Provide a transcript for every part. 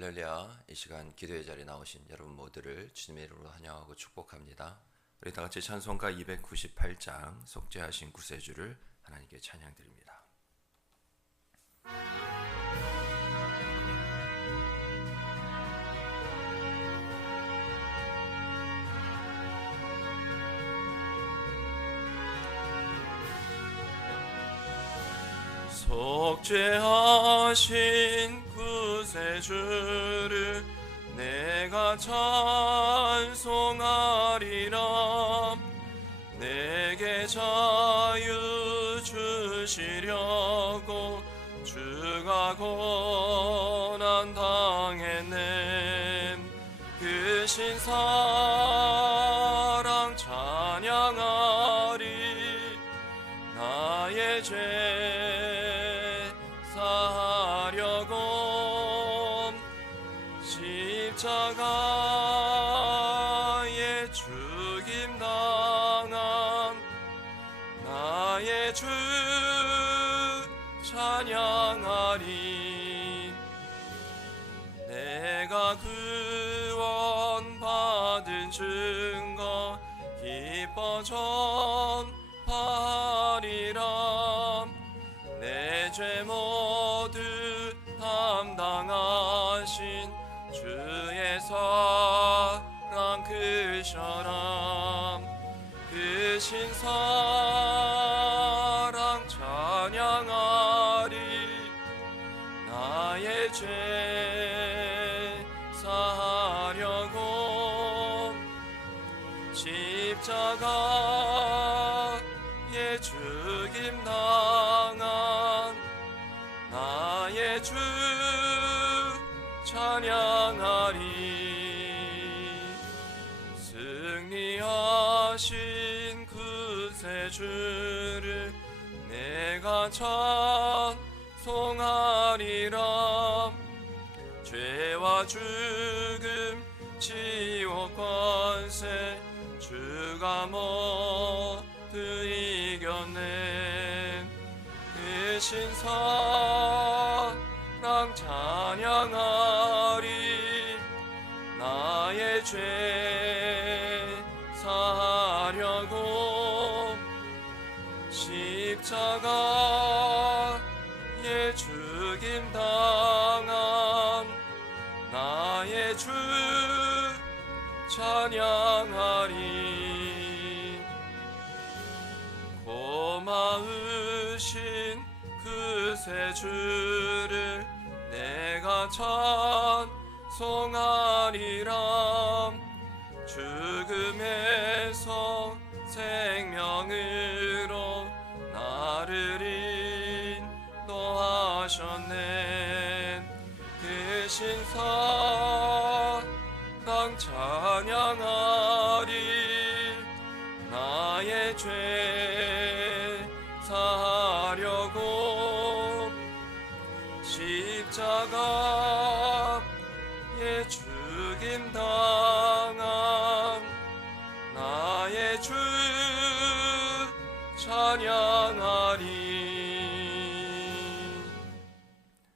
할렐루야. 이 시간 기도의 자리에 나오신 여러분 모두를 주님의 이름으로 환영하고 축복합니다. 우리 다 같이 찬송가 298장 속죄하신 구세주를 하나님께 찬양드립니다. 속죄하신 구세주를 내가 찬송하리라. 내게 자유 주시려고 주가 고난 당했네. 그 신사랑 찬양하리. 나의 죄 사하려고 십자가에 죽임 당한 나의 주 찬양하리. 내가 구원받은 증거 기뻐 전파하리라. 내 죄 모두 담당하신 주의 사랑 크셔라. 그 신사랑 찬양하리. 나의 죄 사하려고 십자가에 죽임 당한 나의 주 찬양하리. 승리하신 구세주를 내가 찬송하리라. 죄와 죽음 지옥 권세 주가 모두 이겼네. 그 신사랑 찬양하리. 나의 죄 사하려고 십자가에 죽임 당한 나의 주 찬양하리. 고마우신 구세주를 내가 찬송하리라. 죽음에서 생명으로 나를 인도하셨네. 그 신사랑 찬양하리. 나의 죄 사하려고 십자가에 죽임 당한 나의 주 찬양하리.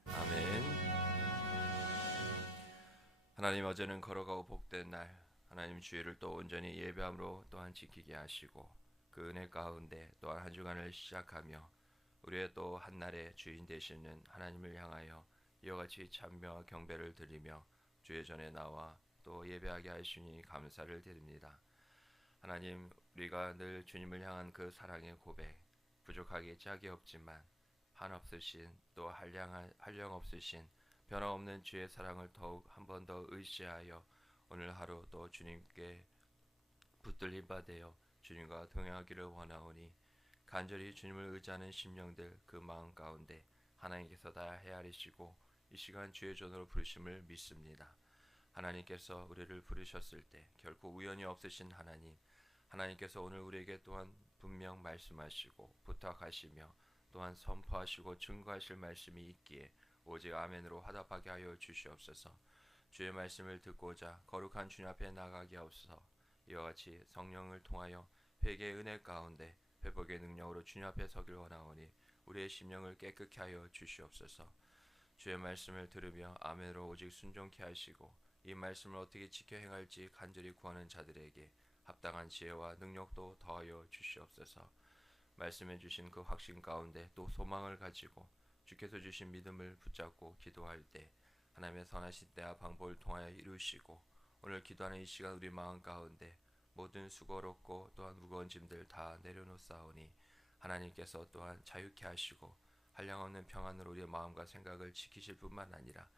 아멘. 하나님, 어제는 걸어가고 복된 날, 하나님 주일을 또 온전히 예배함으로 또한 지키게 하시고 그 은혜 가운데 또한 한 주간을 시작하며 우리의 또 한날의 주인 되시는 하나님을 향하여 이와 같이 찬미와 경배를 드리며 주의 전에 나와 또 예배하게 하시니 감사를 드립니다. 하나님, 우리가 늘 주님을 향한 그 사랑의 고백, 부족하기 짝이 없지만 한없으신 또 한량 없으신 변함없는 주의 사랑을 더욱 한 번 더 의지하여 오늘 하루 또 주님께 붙들림 받으여 주님과 동행하기를 원하오니 간절히 주님을 의지하는 심령들 그 마음 가운데 하나님께서 다 헤아리시고 이 시간 주의 전으로 부르심을 믿습니다. 하나님께서 우리를 부르셨을 때 결코 우연이 없으신 하나님, 하나님께서 오늘 우리에게 또한 분명 말씀하시고 부탁하시며 또한 선포하시고 증거하실 말씀이 있기에 오직 아멘으로 화답하게 하여 주시옵소서. 주의 말씀을 듣고자 거룩한 주님 앞에 나가게 하옵소서. 이와 같이 성령을 통하여 회개의 은혜 가운데 회복의 능력으로 주님 앞에 서길 원하오니 우리의 심령을 깨끗게 하여 주시옵소서. 주의 말씀을 들으며 아멘으로 오직 순종케 하시고 이 말씀을 어떻게 지켜 행할지 간절히 구하는 자들에게 합당한 지혜와 능력도 더하여 주시옵소서. 말씀해 주신 그 확신 가운데 또 소망을 가지고 주께서 주신 믿음을 붙잡고 기도할 때 하나님의 선하신 때와 방법을 통하여 이루시고 오늘 기도하는 이 시간 우리 마음 가운데 모든 수고롭고 또한 무거운 짐들 다 내려놓사오니 하나님께서 또한 자유케 하시고 한량없는 평안으로 우리의 마음과 생각을 지키실 뿐만 아니라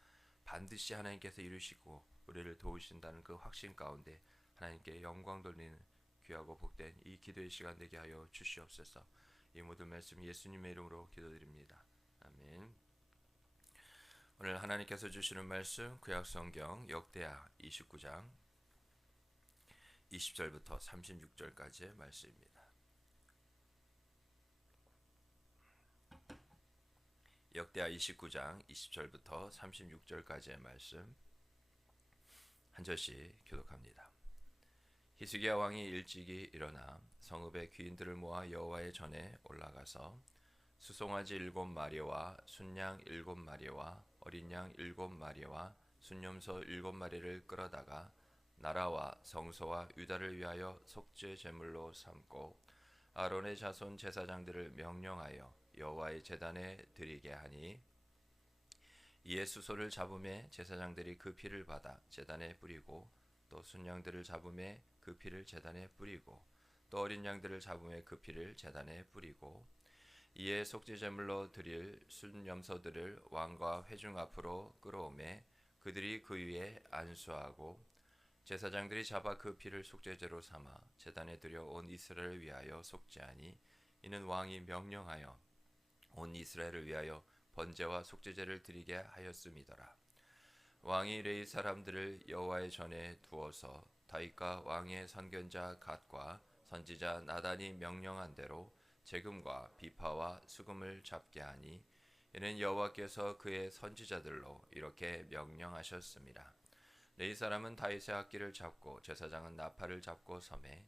반드시 하나님께서 이루시고 우리를 도우신다는 그 확신 가운데 하나님께 영광 돌리는 귀하고 복된 이 기도의 시간 되게 하여 주시옵소서. 이 모든 말씀 예수님의 이름으로 기도드립니다. 아멘. 오늘 하나님께서 주시는 말씀 구약성경 역대하 29장 20절부터 36절까지의 말씀입니다. 역대하 29장 20절부터 36절까지의 말씀 한 절씩 교독합니다. 히스기야 왕이 일찍이 일어나 성읍의 귀인들을 모아 여호와의 전에 올라가서 수송아지 7마리와 순양 7마리와 어린 양 7마리와 순염소 7마리를 끌어다가 나라와 성소와 유다를 위하여 속죄 제물로 삼고 아론의 자손 제사장들을 명령하여 여호와의 제단에 드리게 하니 이에 수소를 잡음에 제사장들이 그 피를 받아 제단에 뿌리고 또 순양들을 잡음에 그 피를 제단에 뿌리고 또 어린 양들을 잡음에 그 피를 제단에 뿌리고 이에 속죄 제물로 드릴 순염소들을 왕과 회중 앞으로 끌어오매 그들이 그 위에 안수하고 제사장들이 잡아 그 피를 속죄제로 삼아 제단에 드려 온 이스라엘을 위하여 속죄하니 이는 왕이 명령하여 온 이스라엘을 위하여 번제와 속죄제를 드리게 하였음이더라. 왕이 레위 사람들을 여호와의 전에 두어서 다윗과 왕의 선견자 갓과 선지자 나단이 명령한 대로 재금과 비파와 수금을 잡게 하니 이는 여호와께서 그의 선지자들로 이렇게 명령하셨습니다. 레위 사람은 다윗의 악기를 잡고 제사장은 나팔을 잡고 섬에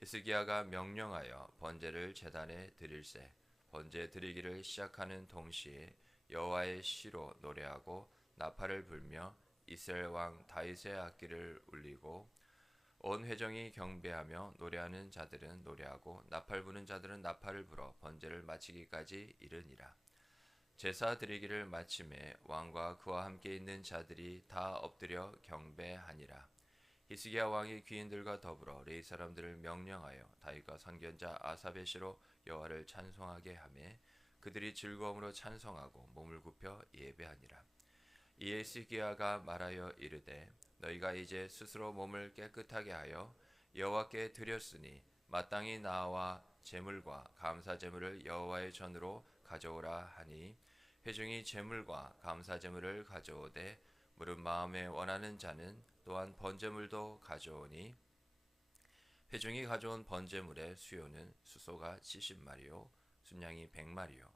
히스기야가 명령하여 번제를 제단에 드릴새 번제 드리기를 시작하는 동시에 여호와의 시로 노래하고 나팔을 불며 이스라엘 왕 다윗의 악기를 울리고 온 회정이 경배하며 노래하는 자들은 노래하고 나팔 부는 자들은 나팔을 불어 번제를 마치기까지 이르니라. 제사 드리기를 마침에 왕과 그와 함께 있는 자들이 다 엎드려 경배하니라. 히스기야 왕이 귀인들과 더불어 레위 사람들을 명령하여 다윗과 선견자 아삽의 시로 여호와를 찬송하게 하매 그들이 즐거움으로 찬송하고 몸을 굽혀 예배하니라. 이에 히스기야가 말하여 이르되 너희가 이제 스스로 몸을 깨끗하게 하여 여호와께 드렸으니 마땅히 나와 제물과 감사 제물을 여호와의 전으로 가져오라 하니 회중이 제물과 감사 제물을 가져오되 물은 마음에 원하는 자는 또한 번제물도 가져오니 회중이 가져온 번제물의 수요는 수소가 70마리요 순양이 100마리요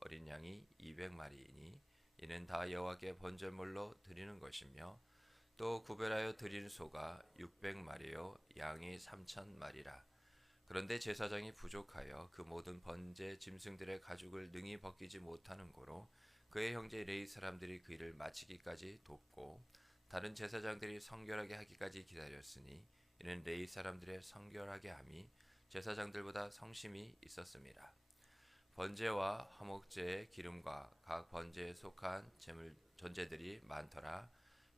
어린 양이 200마리이니 이는 다 여호와께 번제물로 드리는 것이며 또 구별하여 드린 소가 600마리요 양이 3000마리라. 그런데 제사장이 부족하여 그 모든 번제 짐승들의 가죽을 능히 벗기지 못하는 고로 그의 형제 레위 사람들이 그 일을 마치기까지 돕고 다른 제사장들이 성결하게 하기까지 기다렸으니 이는 레위 사람들의 성결하게 함이 제사장들보다 성심이 있었습니다. 번제와 화목제의 기름과 각 번제에 속한 전제들이 많더라.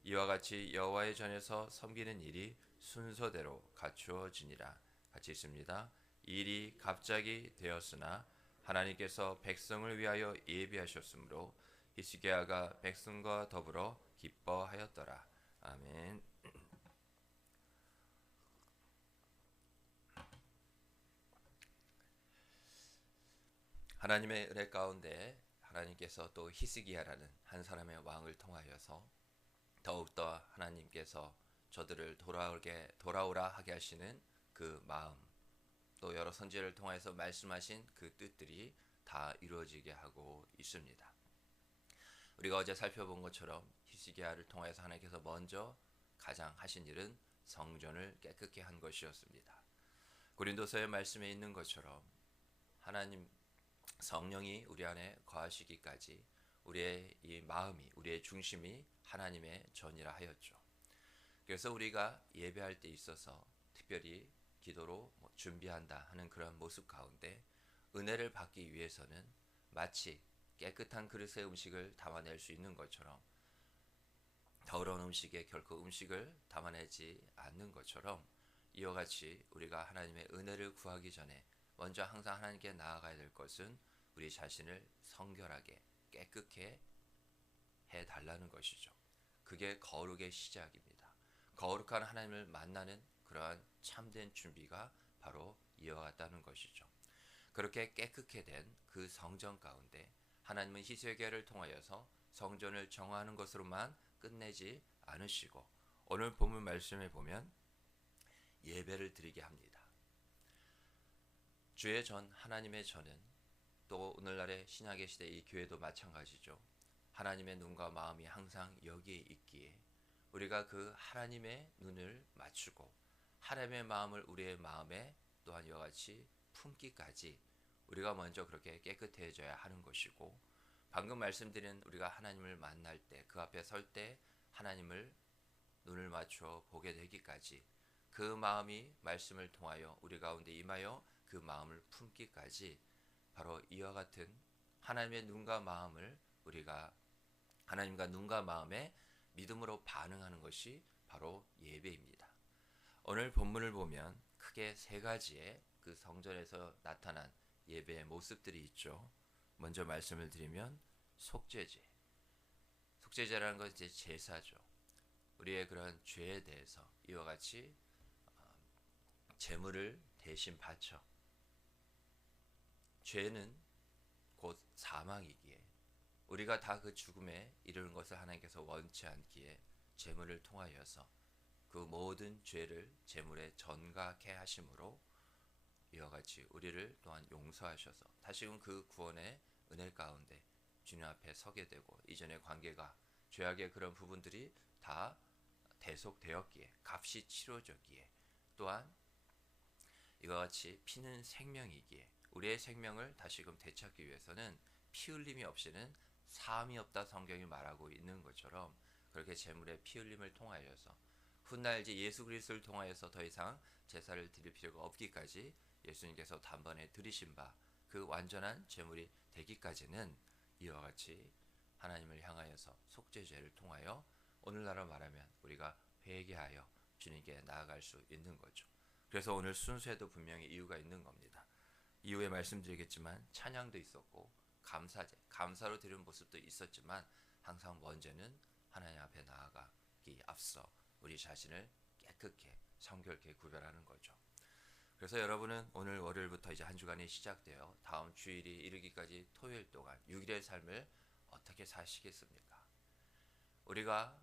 이와 같이 여호와의 전에서 섬기는 일이 순서대로 갖추어지니라. 같이 있습니다. 일이 갑자기 되었으나 하나님께서 백성을 위하여 예비하셨으므로 히스기야가 백성과 더불어 기뻐하였더라. 아멘. 하나님의 은혜 가운데 하나님께서 또 히스기야라는 한 사람의 왕을 통하여서 더욱더 하나님께서 저들을 돌아오라 하게 하시는 그 마음, 또 여러 선지자를 통해서 말씀하신 그 뜻들이 다 이루어지게 하고 있습니다. 우리가 어제 살펴본 것처럼 히스기야를 통해서 하나님께서 먼저 가장 하신 일은 성전을 깨끗게 한 것이었습니다. 고린도서의 말씀에 있는 것처럼 하나님 성령이 우리 안에 거하시기까지 우리의 이 마음이, 우리의 중심이 하나님의 전이라 하였죠. 그래서 우리가 예배할 때 있어서 특별히 기도로 준비한다 하는 그런 모습 가운데 은혜를 받기 위해서는 마치 깨끗한 그릇에 음식을 담아낼 수 있는 것처럼 더러운 음식에 결코 음식을 담아내지 않는 것처럼 이와 같이 우리가 하나님의 은혜를 구하기 전에 먼저 항상 하나님께 나아가야 될 것은 우리 자신을 성결하게 깨끗게 해달라는 것이죠. 그게 거룩의 시작입니다. 거룩한 하나님을 만나는 그러한 참된 준비가 바로 이와 같다는 것이죠. 그렇게 깨끗게 된 그 성전 가운데 하나님은 히스기야를 통하여서 성전을 정화하는 것으로만 끝내지 않으시고 오늘 본문 말씀에 보면 예배를 드리게 합니다. 주의 전, 하나님의 전은 또 오늘날의 신약의 시대 이 교회도 마찬가지죠. 하나님의 눈과 마음이 항상 여기에 있기에 우리가 그 하나님의 눈을 맞추고 하나님의 마음을 우리의 마음에 또한 이와 같이 품기까지 우리가 먼저 그렇게 깨끗해져야 하는 것이고 방금 말씀드린 우리가 하나님을 만날 때 그 앞에 설 때 하나님을 눈을 맞춰 보게 되기까지 그 마음이 말씀을 통하여 우리 가운데 임하여 그 마음을 품기까지 바로 이와 같은 하나님의 눈과 마음을 우리가 하나님과 눈과 마음에 믿음으로 반응하는 것이 바로 예배입니다. 오늘 본문을 보면 크게 세 가지의 그 성전에서 나타난 예배의 모습들이 있죠. 먼저 말씀을 드리면 속죄제. 속죄제라는 것은 이제 제사죠. 우리의 그런 죄에 대해서 이와 같이 제물을 대신 바쳐. 죄는 곧 사망이기에 우리가 다 그 죽음에 이르는 것을 하나님께서 원치 않기에 제물을 통하여서 그 모든 죄를 제물에 전가케 하심으로 이와 같이 우리를 또한 용서하셔서 다시금 그 구원의 은혜 가운데 주님 앞에 서게 되고 이전의 관계가 죄악의 그런 부분들이 다 대속되었기에 값이 치러졌기에 또한 이와 같이 피는 생명이기에 우리의 생명을 다시금 되찾기 위해서는 피 흘림이 없이는 사함이 없다 성경이 말하고 있는 것처럼 그렇게 제물의 피 흘림을 통하여서 훗날 이제 예수 그리스도를 통하여서 더 이상 제사를 드릴 필요가 없기까지 예수님께서 단번에 드리신 바 그 완전한 제물이 되기까지는 이와 같이 하나님을 향하여서 속죄제를 통하여 오늘날로 말하면 우리가 회개하여 주님께 나아갈 수 있는 거죠. 그래서 오늘 순서에도 분명히 이유가 있는 겁니다. 이후에 말씀드리겠지만 찬양도 있었고 감사제, 감사로 드리는 모습도 있었지만 항상 먼저는 하나님 앞에 나아가기 앞서 우리 자신을 깨끗게 성결케 구별하는 거죠. 그래서 여러분은 오늘 월요일부터 이제 한 주간이 시작되어 다음 주일이 이르기까지 토요일 동안 6일의 삶을 어떻게 사시겠습니까? 우리가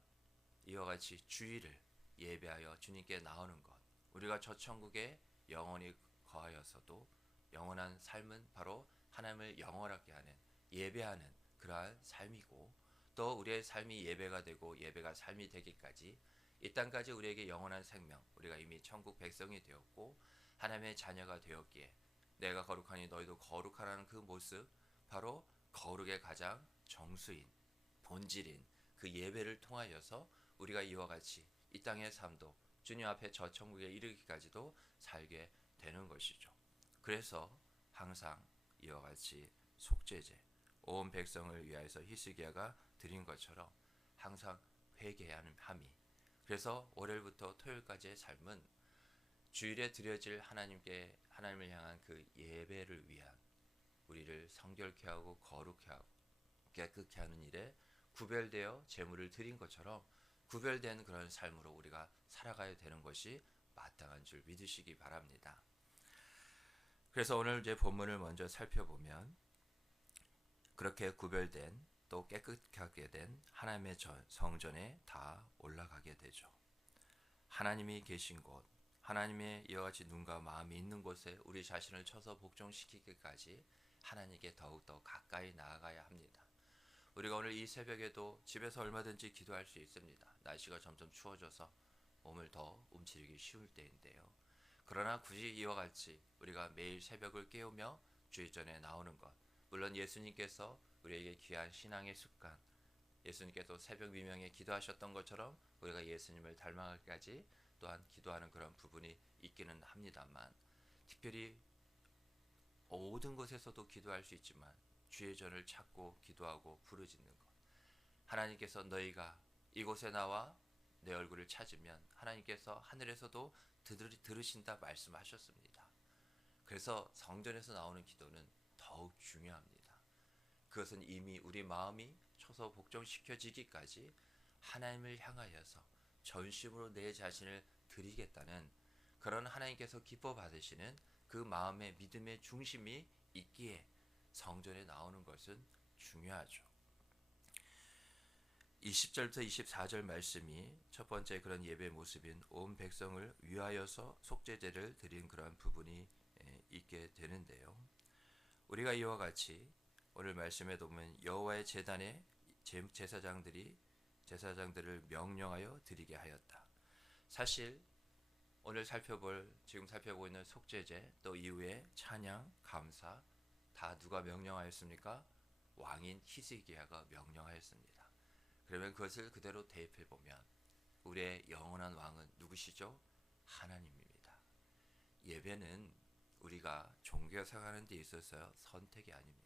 이와 같이 주일을 예배하여 주님께 나오는 것, 우리가 저 천국에 영원히 거하여서도 영원한 삶은 바로 하나님을 영원하게 하는 예배하는 그러한 삶이고 또 우리의 삶이 예배가 되고 예배가 삶이 되기까지 이 땅까지 우리에게 영원한 생명, 우리가 이미 천국 백성이 되었고 하나님의 자녀가 되었기에 내가 거룩하니 너희도 거룩하라는 그 모습, 바로 거룩의 가장 정수인 본질인 그 예배를 통하여서 우리가 이와 같이 이 땅의 삶도 주님 앞에 저 천국에 이르기까지도 살게 되는 것이죠. 그래서 항상 이와 같이 속죄제, 온 백성을 위하여서 히스기야가 드린 것처럼 항상 회개해야 하는 함이, 그래서 월요일부터 토요일까지의 삶은 주일에 드려질 하나님을 향한 그 예배를 위한 우리를 성결케 하고 거룩케 하고 깨끗게 하는 일에 구별되어 제물을 드린 것처럼 구별된 그런 삶으로 우리가 살아가야 되는 것이 마땅한 줄 믿으시기 바랍니다. 그래서 오늘 이제 본문을 먼저 살펴보면 그렇게 구별된 또 깨끗하게 된 하나님의 성전에 다 올라가게 되죠. 하나님이 계신 곳, 하나님의 이와 같이 눈과 마음이 있는 곳에 우리 자신을 쳐서 복종시키기까지 하나님께 더욱더 가까이 나아가야 합니다. 우리가 오늘 이 새벽에도 집에서 얼마든지 기도할 수 있습니다. 날씨가 점점 추워져서 몸을 더 움츠리기 쉬울 때인데요. 그러나 굳이 이와 같이 우리가 매일 새벽을 깨우며 주일 전에 나오는 것, 물론 예수님께서 우리에게 귀한 신앙의 습관, 예수님께서 새벽 미명에 기도하셨던 것처럼 우리가 예수님을 닮아가기까지 또한 기도하는 그런 부분이 있기는 합니다만, 특별히 모든 것에서도 기도할 수 있지만 주의 전을 찾고 기도하고 부르짖는 것, 하나님께서 너희가 이곳에 나와 내 얼굴을 찾으면 하나님께서 하늘에서도 들으신다 말씀하셨습니다. 그래서 성전에서 나오는 기도는 더욱 중요합니다. 그것은 이미 우리 마음이 초서 복종시켜지기까지 하나님을 향하여서 전심으로 내 자신을 드리겠다는 그런 하나님께서 기뻐 받으시는 그 마음의 믿음의 중심이 있기에 성전에 나오는 것은 중요하죠. 20절부터 24절 말씀이 첫 번째 그런 예배 모습인 온 백성을 위하여서 속죄제를 드린 그러한 부분이 있게 되는데요. 우리가 이와 같이 오늘 말씀에 보면 여호와의 제단에 제사장들을 명령하여 드리게 하였다. 사실 오늘 지금 살펴보고 있는 속죄제, 또 이후에 찬양, 감사 다 누가 명령하였습니까? 왕인 히스기야가 명령하였습니다. 그러면 그것을 그대로 대입해 보면 우리의 영원한 왕은 누구시죠? 하나님입니다. 예배는 우리가 종교 생활하는 데 있어서 선택이 아닙니다.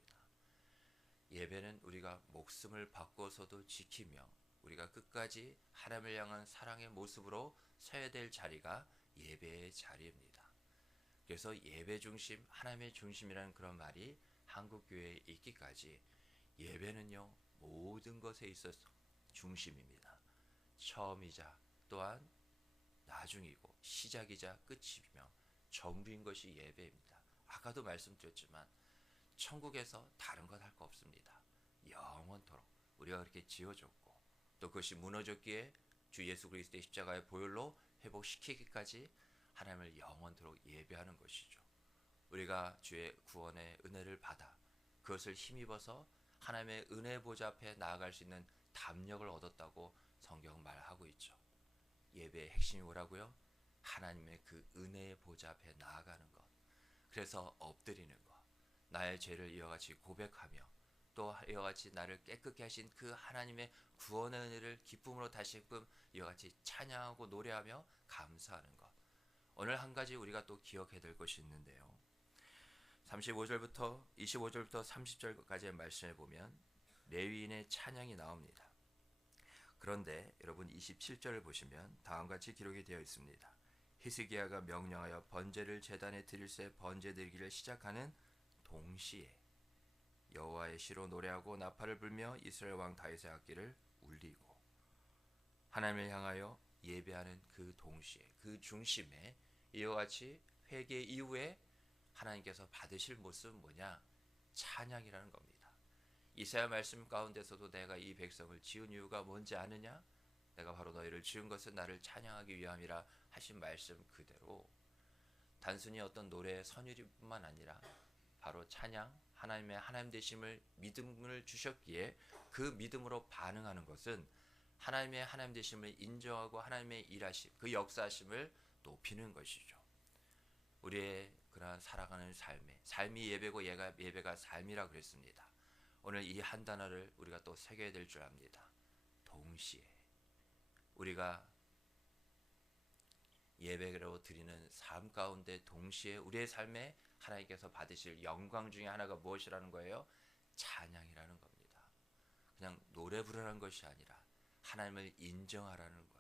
예배는 우리가 목숨을 바꿔서도 지키며 우리가 끝까지 하나님을 향한 사랑의 모습으로 서야 될 자리가 예배의 자리입니다. 그래서 예배 중심, 하나님의 중심이라는 그런 말이 한국교회에 있기까지 예배는요, 모든 것에 있어서 중심입니다. 처음이자 또한 나중이고 시작이자 끝이며 전부인 것이 예배입니다. 아까도 말씀드렸지만 천국에서 다른 것 할 거 없습니다. 영원토록 우리가 그렇게 지어졌고 또 그것이 무너졌기에 주 예수 그리스도의 십자가의 보혈로 회복시키기까지 하나님을 영원토록 예배하는 것이죠. 우리가 주의 구원의 은혜를 받아 그것을 힘입어서 하나님의 은혜 보좌 앞에 나아갈 수 있는 담력을 얻었다고 성경은 말하고 있죠. 예배의 핵심이 뭐라고요? 하나님의 그 은혜의 보좌 앞에 나아가는 것. 그래서 엎드리는 것. 나의 죄를 이와 같이 고백하며 또 이와 같이 나를 깨끗게 하신 그 하나님의 구원의 은혜를 기쁨으로 다시금 이와 같이 찬양하고 노래하며 감사하는 것. 오늘 한 가지 우리가 또 기억해야 될 것이 있는데요. 25절부터 30절까지의 말씀에 보면 레위인의 찬양이 나옵니다. 그런데 여러분 27절을 보시면 다음과 같이 기록이 되어 있습니다. 히스기야가 명령하여 번제를 제단에 드릴새 번제 드리기를 시작하는 동시에 여호와의 시로 노래하고 나팔을 불며 이스라엘 왕 다윗의 악기를 울리고, 하나님을 향하여 예배하는 그 동시에 그 중심에 이와 같이 회개 이후에 하나님께서 받으실 모습은 뭐냐? 찬양이라는 겁니다. 이사야 말씀 가운데서도 내가 이 백성을 지은 이유가 뭔지 아느냐? 내가 바로 너희를 지은 것은 나를 찬양하기 위함이라 하신 말씀 그대로 단순히 어떤 노래의 선율뿐만 아니라 바로 찬양, 하나님의 하나님 되심을 믿음을 주셨기에 그 믿음으로 반응하는 것은 하나님의 하나님 되심을 인정하고 하나님의 일하심, 그 역사하심을 높이는 것이죠. 우리의 그러한 살아가는 삶이 예배고 예배가 삶이라 그랬습니다. 오늘 이 한 단어를 우리가 또 새겨야 될 줄 압니다. 동시에 우리가 예배로 드리는 삶 가운데 동시에 우리의 삶에 하나님께서 받으실 영광 중에 하나가 무엇이라는 거예요? 찬양이라는 겁니다. 그냥 노래 부르라는 것이 아니라 하나님을 인정하라는 거예요.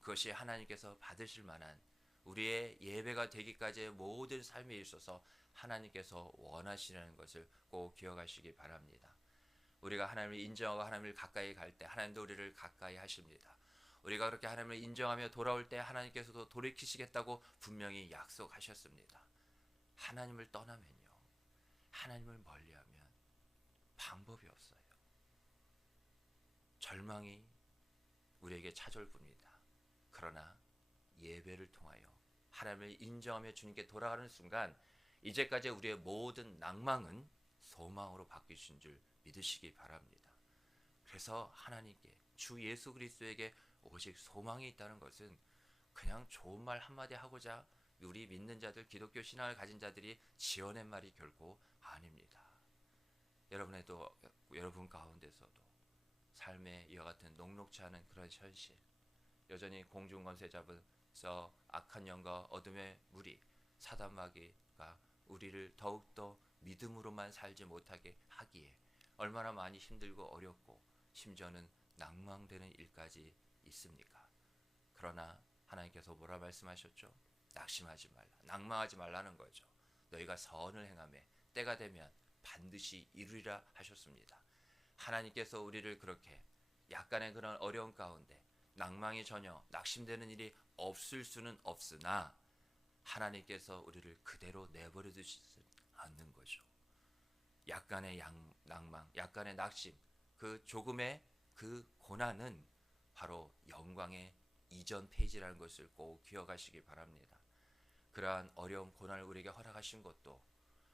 그것이 하나님께서 받으실 만한 우리의 예배가 되기까지의 모든 삶에 있어서 하나님께서 원하시는 것을 꼭 기억하시기 바랍니다. 우리가 하나님을 인정하고 하나님을 가까이 갈 때 하나님도 우리를 가까이 하십니다. 우리가 그렇게 하나님을 인정하며 돌아올 때 하나님께서도 돌이키시겠다고 분명히 약속하셨습니다. 하나님을 떠나면요, 하나님을 멀리하면 방법이 없어요. 절망이 우리에게 찾아올 뿐입니다. 그러나 예배를 통하여 하나님을 인정하며 주님께 돌아가는 순간 이제까지 우리의 모든 낭망은 소망으로 바뀌신 줄 믿으시기 바랍니다. 그래서 하나님께 주 예수 그리스도에게 오직 소망이 있다는 것은 그냥 좋은 말 한마디 하고자 우리 믿는 자들, 기독교 신앙을 가진 자들이 지어낸 말이 결코 아닙니다. 여러분 가운데서도 삶의 이와 같은 녹록지 않은 그런 현실, 여전히 공중권세 잡아서 악한 영과 어둠의 무리 사단 마귀가 우리를 더욱더 믿음으로만 살지 못하게 하기에 얼마나 많이 힘들고 어렵고 심지어는 낭망되는 일까지 있습니까? 그러나 하나님께서 뭐라 말씀하셨죠? 낙심하지 말라, 낭망하지 말라는 거죠. 너희가 선을 행하매 때가 되면 반드시 이루리라 하셨습니다. 하나님께서 우리를 그렇게 약간의 그런 어려움 가운데 낭망이 전혀 낙심되는 일이 없을 수는 없으나 하나님께서 우리를 그대로 내버려 두시지 않는 거죠. 약간의 낭망, 약간의 낙심, 그 조금의 그 고난은 바로 영광의 이전 페이지라는 것을 꼭 기억하시기 바랍니다. 그러한 어려운 고난을 우리에게 허락하신 것도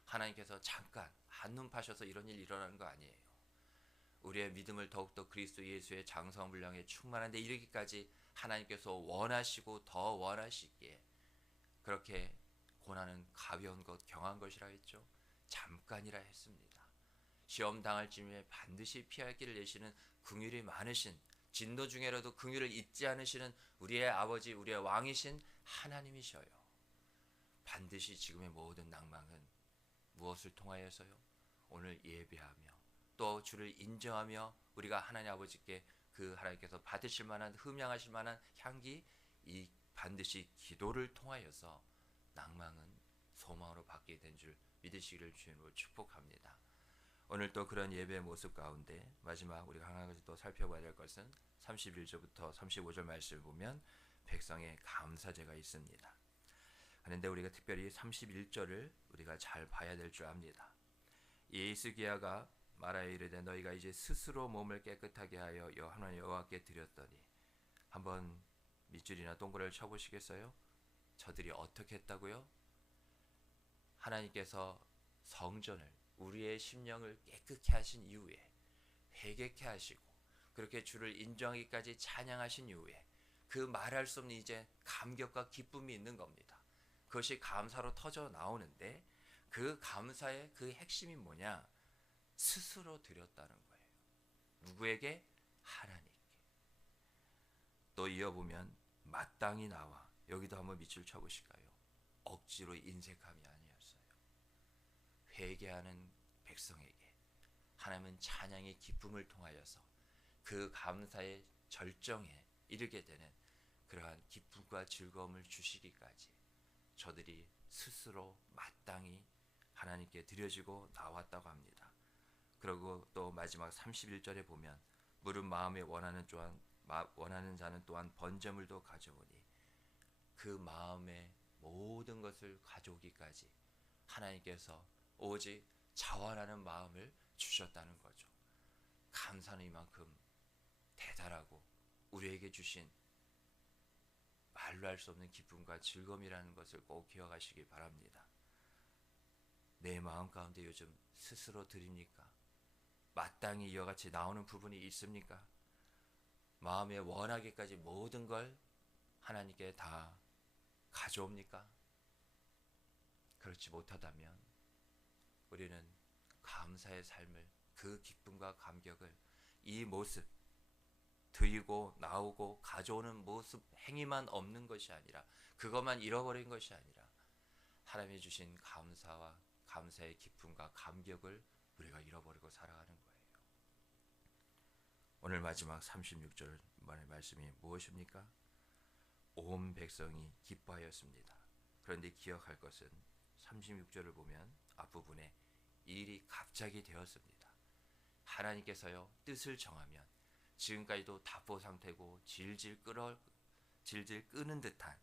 하나님께서 잠깐 한눈 파셔서 이런 일이 일어나는 거 아니에요. 우리의 믿음을 더욱더 그리스도 예수의 장성한 분량에 충만한 데 이르기까지 하나님께서 원하시고 더 원하시기에 그렇게 고난은 가벼운 것, 경한 것이라 했죠. 잠깐이라 했습니다. 시험 당할 즈음에 반드시 피할 길을 내시는 긍휼이 많으신, 진노 중에라도 긍휼을 잊지 않으시는 우리의 아버지, 우리의 왕이신 하나님이셔요. 반드시 지금의 모든 낭망은 무엇을 통하여서요? 오늘 예배하며 또 주를 인정하며 우리가 하나님 아버지께 그 하나님께서 받으실 만한, 흠양하실 만한 향기, 이 반드시 기도를 통하여서 낭망은 소망으로 바뀌게 된 줄 믿으시기를 주님으로 축복합니다. 오늘 또 그런 예배의 모습 가운데 마지막 우리가 한 가지 또 살펴봐야 될 것은 31절부터 35절 말씀을 보면 백성의 감사제가 있습니다. 그런데 우리가 특별히 31절을 우리가 잘 봐야 될 줄 압니다. 예스기야가 말하여 이르되 너희가 이제 스스로 몸을 깨끗하게 하여 하나님 여호와께 드렸더니, 한번 밑줄이나 동그라미를 쳐보시겠어요? 저들이 어떻게 했다고요? 하나님께서 성전을, 우리의 심령을 깨끗게 하신 이후에 회개케 하시고 그렇게 주를 인정하기까지 찬양하신 이후에 그 말할 수 없는 이제 감격과 기쁨이 있는 겁니다. 그것이 감사로 터져 나오는데 그 감사의 그 핵심이 뭐냐? 스스로 드렸다는 거예요. 누구에게? 하나님께. 또 이어보면 마땅히 나와, 여기도 한번 밑줄 쳐보실까요? 억지로 인색함이 아니었어요. 회개하는 백성에게 하나님은 찬양의 기쁨을 통하여서 그 감사의 절정에 이르게 되는 그러한 기쁨과 즐거움을 주시기까지 저들이 스스로 마땅히 하나님께 드려지고 나왔다고 합니다. 그리고 또 마지막 31절에 보면 물은 마음에 원하는 자는 또한 번제물도 가져오니, 그 마음의 모든 것을 가져오기까지 하나님께서 오직 자원하는 마음을 주셨다는 거죠. 감사는 이만큼 대단하고 우리에게 주신 말로 할 수 없는 기쁨과 즐거움이라는 것을 꼭 기억하시기 바랍니다. 내 마음 가운데 요즘 스스로 드립니까? 마땅히 이와 같이 나오는 부분이 있습니까? 마음에 원하기까지 모든 걸 하나님께 다 가져옵니까? 그렇지 못하다면 우리는 감사의 삶을, 그 기쁨과 감격을 이 모습, 드리고 나오고 가져오는 모습, 행위만 없는 것이 아니라, 그것만 잃어버린 것이 아니라 하나님이 주신 감사와 감사의 기쁨과 감격을 우리가 잃어버리고 살아가는 거예요. 오늘 마지막 36절 말씀이 무엇입니까? 온 백성이 기뻐하였습니다. 그런데 기억할 것은 36절을 보면 앞부분에 일이 갑자기 되었습니다. 하나님께서요, 뜻을 정하면 지금까지도 답보 상태고 질질 끄는 듯한,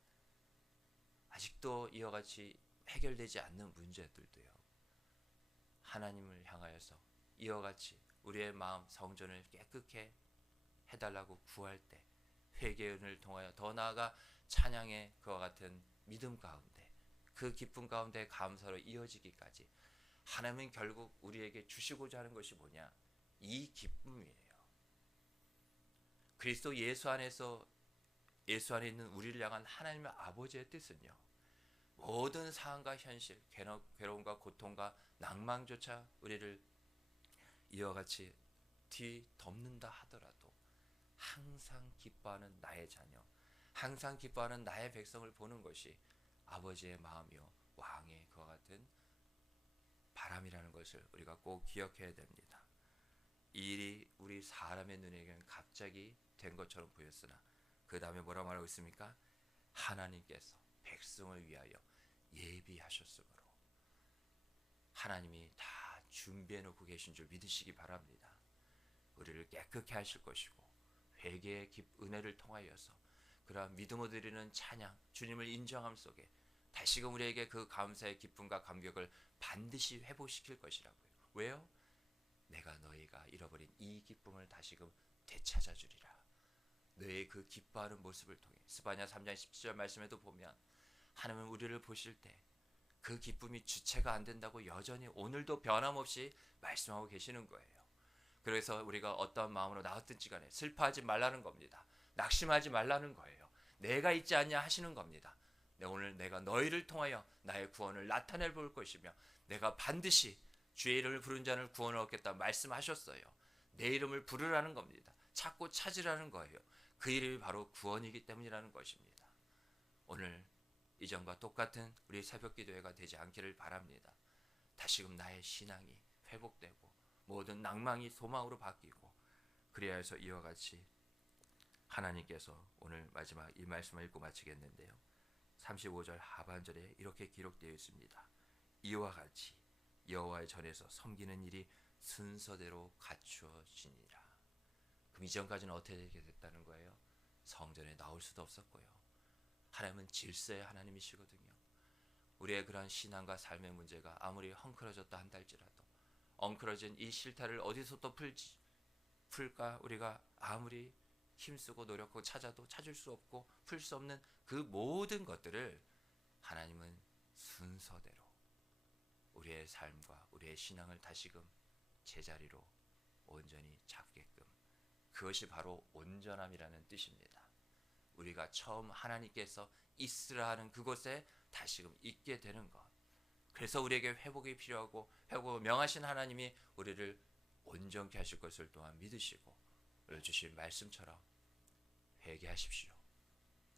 아직도 이와 같이 해결되지 않는 문제들도요, 하나님을 향하여서 이와 같이 우리의 마음 성전을 깨끗게 해달라고 구할 때 회개의 은혜를 통하여 더 나아가 찬양의 그와 같은 믿음 가운데, 그 기쁨 가운데 감사로 이어지기까지 하나님은 결국 우리에게 주시고자 하는 것이 뭐냐? 이 기쁨이에요. 그리스도 예수 안에 있는 우리를 향한 하나님의 아버지의 뜻은요, 모든 상황과 현실, 괴로움과 고통과 낭망조차 우리를 이와 같이 뒤덮는다 하더라도 항상 기뻐하는 나의 자녀, 항상 기뻐하는 나의 백성을 보는 것이 아버지의 마음이요 왕의 그와 같은 바람이라는 것을 우리가 꼭 기억해야 됩니다. 이 일이 우리 사람의 눈에게는 갑자기 된 것처럼 보였으나 그 다음에 뭐라 말하고 있습니까? 하나님께서 백성을 위하여 예비하셨으므로 하나님이 다 준비해 놓고 계신 줄 믿으시기 바랍니다. 우리를 깨끗게 하실 것이고 회개의 은혜를 통하여서 그러한 믿음으로 드리는 찬양, 주님을 인정함 속에 다시금 우리에게 그 감사의 기쁨과 감격을 반드시 회복시킬 것이라고요. 왜요? 내가 너희가 잃어버린 이 기쁨을 다시금 되찾아 주리라. 너의 그 기뻐하는 모습을 통해 스바냐 3장 17절 말씀에도 보면 하나님은 우리를 보실 때 그 기쁨이 주체가 안 된다고 여전히 오늘도 변함없이 말씀하고 계시는 거예요. 그래서 우리가 어떠한 마음으로 나왔든지 간에 슬퍼하지 말라는 겁니다. 낙심하지 말라는 거예요. 내가 있지 않냐 하시는 겁니다. 오늘 내가 너희를 통하여 나의 구원을 나타내 볼 것이며 내가 반드시 주의 이름을 부른 자를 구원을 얻겠다 말씀하셨어요. 내 이름을 부르라는 겁니다. 찾고 찾으라는 거예요. 그 이름이 바로 구원이기 때문이라는 것입니다. 오늘 이전과 똑같은 우리 새벽 기도회가 되지 않기를 바랍니다. 다시금 나의 신앙이 회복되고 모든 낭망이 소망으로 바뀌고 그래야 해서 이와 같이 하나님께서 오늘 마지막 이 말씀을 읽고 마치겠는데요. 35절 하반절에 이렇게 기록되어 있습니다. 이와 같이 여호와의 전에서 섬기는 일이 순서대로 갖추어지니라. 그럼 이전까지는 어떻게 되게 됐다는 거예요? 성전에 나올 수도 없었고요. 하나님은 질서의 하나님이시거든요. 우리의 그러한 신앙과 삶의 문제가 아무리 헝클어졌다 한달지라도 엉클어진 이 실타를 어디서 또 풀까? 우리가 아무리 힘쓰고 노력하고 찾아도 찾을 수 없고 풀 수 없는 그 모든 것들을 하나님은 순서대로 우리의 삶과 우리의 신앙을 다시금 제자리로 온전히 잡게끔, 그것이 바로 온전함이라는 뜻입니다. 우리가 처음 하나님께서 있으라 하는 그곳에 다시금 있게 되는 것. 그래서 우리에게 회복이 필요하고 회복을 명하신 하나님이 우리를 온전케 하실 것을 또한 믿으시고 오늘 주신 말씀처럼 회개하십시오.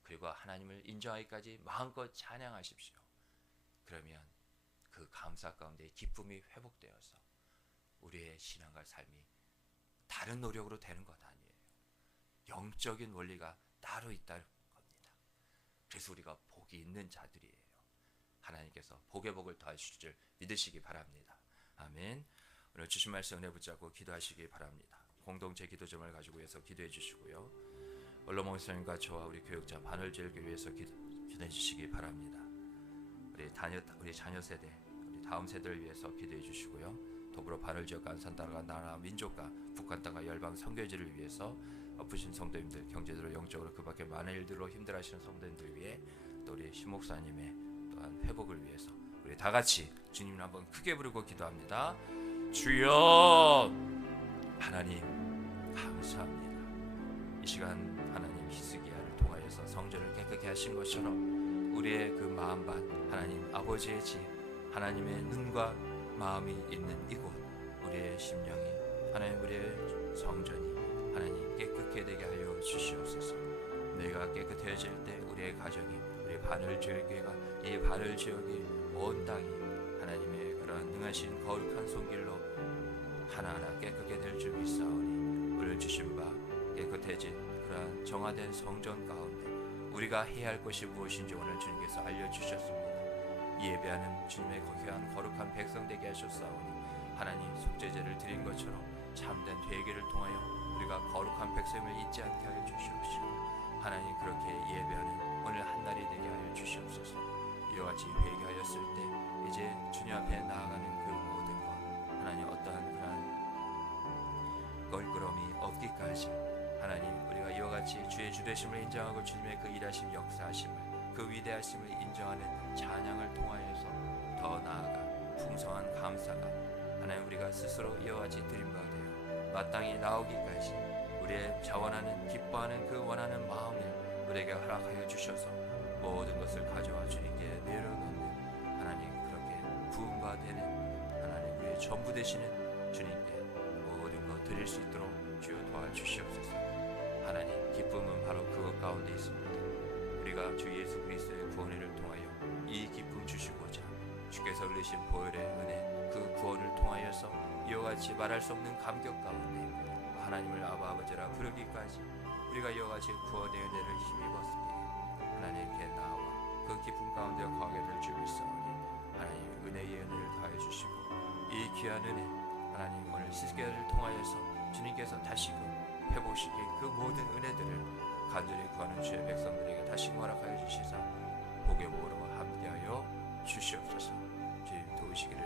그리고 하나님을 인정하기까지 마음껏 찬양하십시오. 그러면 그 감사 가운데 기쁨이 회복되어서 우리의 신앙과 삶이 다른 노력으로 되는 것 아니에요. 영적인 원리가 따로 있다는 겁니다. 그래서 우리가 복이 있는 자들이에요. 하나님께서 복의 복을 더하실 줄 믿으시기 바랍니다. 아멘. 오늘 주신 말씀 은혜 붙잡고 기도하시기 바랍니다. 공동체 기도점을 가지고 해서 기도해 주시고요. 원로 목사님과 저와 우리 교육자 바늘지역을 위해서 기도해 주시기 바랍니다. 우리 자녀 세대, 우리 다음 세대를 위해서 기도해 주시고요. 더불어 바늘지역과 안산땅과 나라 민족과 북한 땅과 열방 선교지를 위해서 아프신 성도님들, 경제적으로 영적으로 그 밖에 많은 일들로 힘들어하시는 성도님들 위해 또 우리 신목사님의 또한 회복을 위해서 우리 다 같이 주님을 한번 크게 부르고 기도합니다. 주여 하나님 감사합니다. 이 시간 하나님 히스기야를 통하여서 성전을 깨끗게 하신 것처럼 우리의 그 마음밭 하나님 아버지의 집 하나님의 눈과 마음이 있는 이곳 우리의 심령이 하나님 우리의 성전이 하나님 깨끗게 되게 하여 주시옵소서. 내가 깨끗해질 때 우리의 가정이 우리 바늘지역교회가 이 바늘지역의 온 땅이 하나님의 그러한 능하신 거룩한 손길로 하나하나 깨끗게 될 줄 믿사오니 오늘 주신 바 깨끗해진 그러한 정화된 성전 가운데 우리가 해야 할 것이 무엇인지 오늘 주님께서 알려주셨습니다. 예배하는 주님의 귀한 거룩한 백성 되게 하셨사오니 하나님 속죄제를 드린 것처럼 참된 회개를 통하여 우리가 거룩한 백성을 잊지 않게 하여 주시옵시고 하나님 그렇게 예배하는 오늘 한날이 되게 하여 주시옵소서. 이와 같이 회개하였을 때 이제 주님 앞에 나아가는 그 모든 것 하나님 어떠한 그런 껄끄러움이 없기까지 하나님 우리가 이와 같이 주의 주되심을 인정하고 주님의 그 일하심 역사하심을 그 위대하심을 인정하는 찬양을 통하여서 더 나아가 풍성한 감사가 하나님 우리가 스스로 이와 같이 드린 바 되어 마땅히 나오기까지 우리의 자원하는 기뻐하는 그 원하는 마음을 우리에게 허락하여 주셔서 모든 것을 가져와 주님께 내려놓는 하나님 그렇게 부흥과 되는 하나님 우리의 전부 되시는 주님께 드릴 수 있도록 주여 도와주시옵소서. 하나님, 기쁨은 바로 그것 가운데 있습니다. 우리가 주 예수 그리스도의 구원을 통하여 이 기쁨 주시고자 주께서 흘리신 보혈의 은혜, 그 구원을 통하여서 이와 같이 말할 수 없는 감격 가운데 하나님을 아버지라 부르기까지 우리가 이와 같이 구원의 은혜를 힘입었으니 하나님께 나와 그 기쁨 가운데 거하게 될 줄 믿사오니 하나님 은혜의 은혜를 더하여 주시고 이 귀한 은혜 하나님 오늘 시계를 통하여서 주님께서 다시금 회복시킨 그 모든 은혜들을 간절히 구하는 주의 백성들에게 다시 허락하여 주시사 복의 보호로 함께하여 주시옵소서. 주님 도우시기를